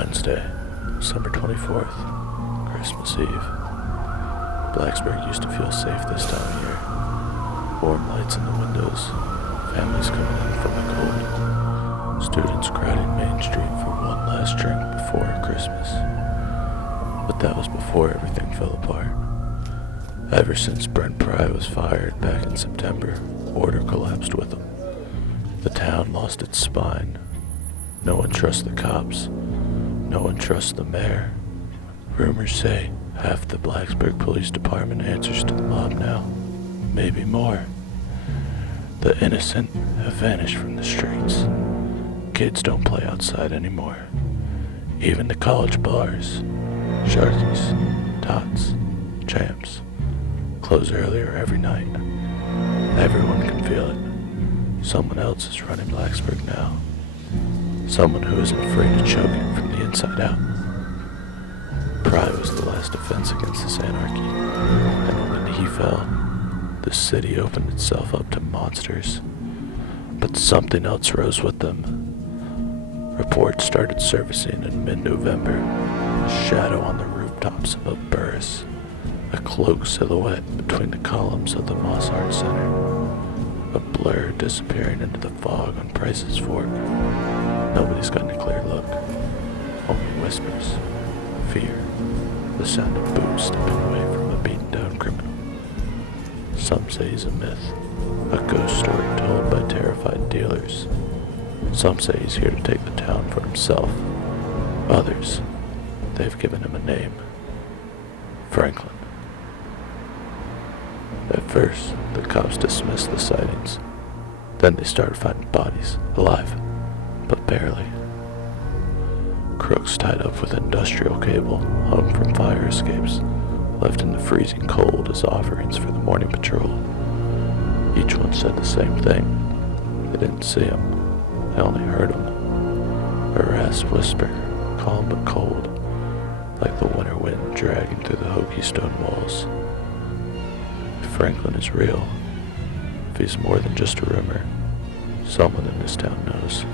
Wednesday, December 24th, Christmas Eve. Blacksburg used to feel safe this time of year. Warm lights in the windows, families coming in from the cold, students crowding Main Street for one last drink before Christmas. But that was before everything fell apart. Ever since Brent Pry was fired back in September, order collapsed with him. The town lost its spine. No one trusts the cops. No one trusts the mayor. Rumors say half the Blacksburg Police Department answers to the mob now. Maybe more. The innocent have vanished from the streets. Kids don't play outside anymore. Even the college bars, Sharkies, Tots, Champs, close earlier every night. Everyone can feel it. Someone else is running Blacksburg now. Someone who isn't afraid to choke it from the inside out. Pride was the last defense against this anarchy, and when he fell, the city opened itself up to monsters. But something else rose with them. Reports started surfacing in mid-November, a shadow on the rooftops above Burris, a cloaked silhouette between the columns of the Moss Art Center, a blur disappearing into the fog on Price's Fork. Nobody's gotten a clear look. Only whispers, fear, the sound of boots stepping away from a beaten-down criminal. Some say he's a myth, a ghost story told by terrified dealers. Some say he's here to take the town for himself. Others, they've given him a name. Franklin. At first, the cops dismissed the sightings. Then they started finding bodies, alive, but barely. Crooks tied up with industrial cable hung from fire escapes, left in the freezing cold as offerings for the morning patrol. Each one said the same thing. They didn't see him. They only heard him. A rasp whisper, calm but cold, like the winter wind dragging through the hokey stone walls. If Franklin is real, if he's more than just a rumor, someone in this town knows.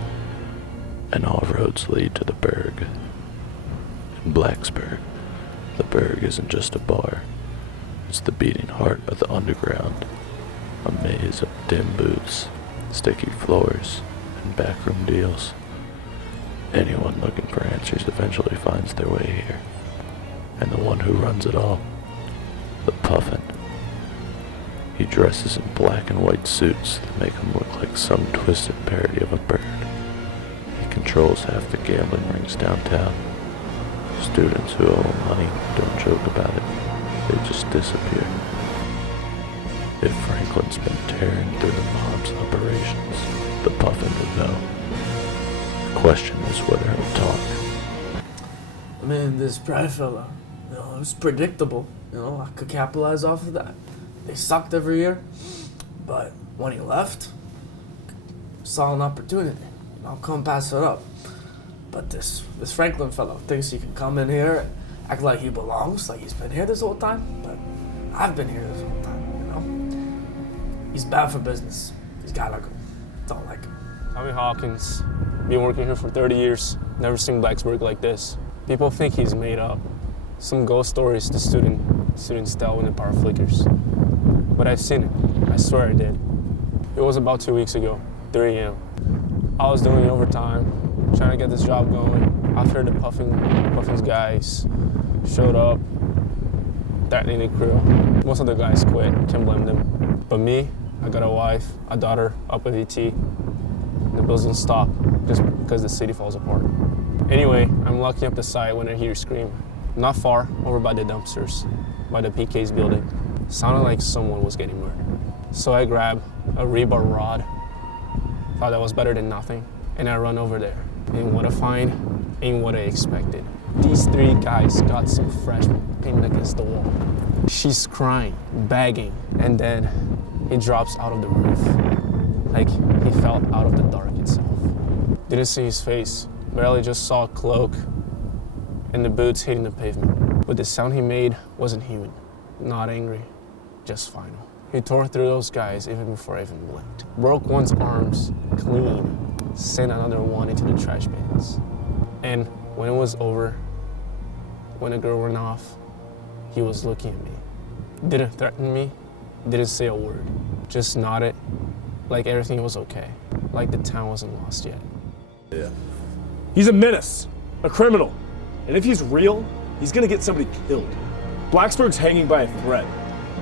And all roads lead to the Berg. In Blacksburg, the Berg isn't just a bar. It's the beating heart of the underground. A maze of dim booths, sticky floors, and backroom deals. Anyone looking for answers eventually finds their way here. And the one who runs it all, the Puffin. He dresses in black and white suits that make him look like some twisted parody of a bird. He controls half the gambling rings downtown. Students who owe him money don't joke about it. They just disappear. If Franklin's been tearing through the mob's operations, the Puffin would know. The question is whether he'll talk. I mean, this Brad fella, it was predictable. I could capitalize off of that. They sucked every year, but when he left, saw an opportunity. I'll come pass it up. But this Franklin fellow thinks he can come in here and act like he belongs, like he's been here this whole time. But I've been here this whole time, He's bad for business. These guys don't like him. Tommy Hawkins, been working here for 30 years, never seen Blacksburg like this. People think he's made up. Some ghost stories the students tell when the power flickers. But I've seen it. I swear I did. It was about 2 weeks ago, 3 a.m. I was doing overtime, trying to get this job going. After the Puffin's guys showed up, threatening the crew. Most of the guys quit, can't blame them. But me, I got a wife, a daughter up at VT. The bills don't stop just because the city falls apart. Anyway, I'm locking up the site when I hear you scream. Not far, over by the dumpsters, by the PK's building. Sounded like someone was getting murdered. So I grab a rebar rod, thought that was better than nothing, and I run over there. And what I find ain't what I expected. These 3 guys got some fresh pinned against the wall. She's crying, begging, and then he drops out of the roof, like he fell out of the dark itself. Didn't see his face, barely just saw a cloak and the boots hitting the pavement. But the sound he made wasn't human, not angry, just final. He tore through those guys even before I even blinked. Broke one's arms clean, sent another one into the trash bins. And When it was over, when the girl ran off, he was looking at me. Didn't threaten me, didn't say a word. Just nodded, like everything was okay. Like the town wasn't lost yet. Yeah. He's a menace, a criminal. And if he's real, he's gonna get somebody killed. Blacksburg's hanging by a thread.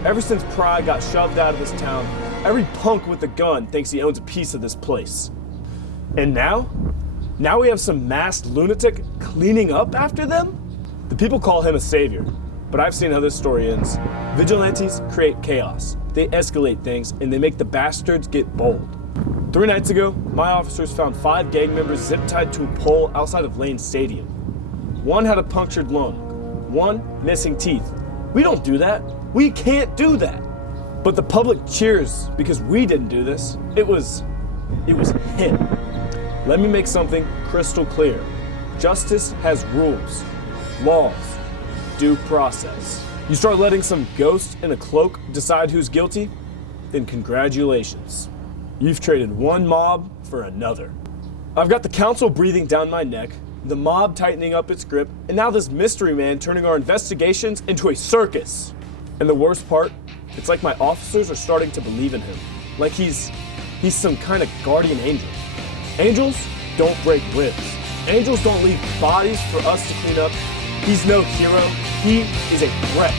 Ever since Pride got shoved out of this town, every punk with a gun thinks he owns a piece of this place. And now we have some masked lunatic cleaning up after them? The people call him a savior, but I've seen how this story ends. Vigilantes create chaos. They escalate things, and they make the bastards get bold. 3 nights ago, my officers found 5 gang members zip-tied to a pole outside of Lane Stadium. One had a punctured lung, one missing teeth. We don't do that. We can't do that. But the public cheers because we didn't do this. It was him. Let me make something crystal clear. Justice has rules, laws, due process. You start letting some ghost in a cloak decide who's guilty, then congratulations. You've traded one mob for another. I've got the council breathing down my neck, the mob tightening up its grip, and now this mystery man turning our investigations into a circus. And the worst part, it's like my officers are starting to believe in him. Like he's some kind of guardian angel. Angels don't break ribs. Angels don't leave bodies for us to clean up. He's no hero. He is a threat.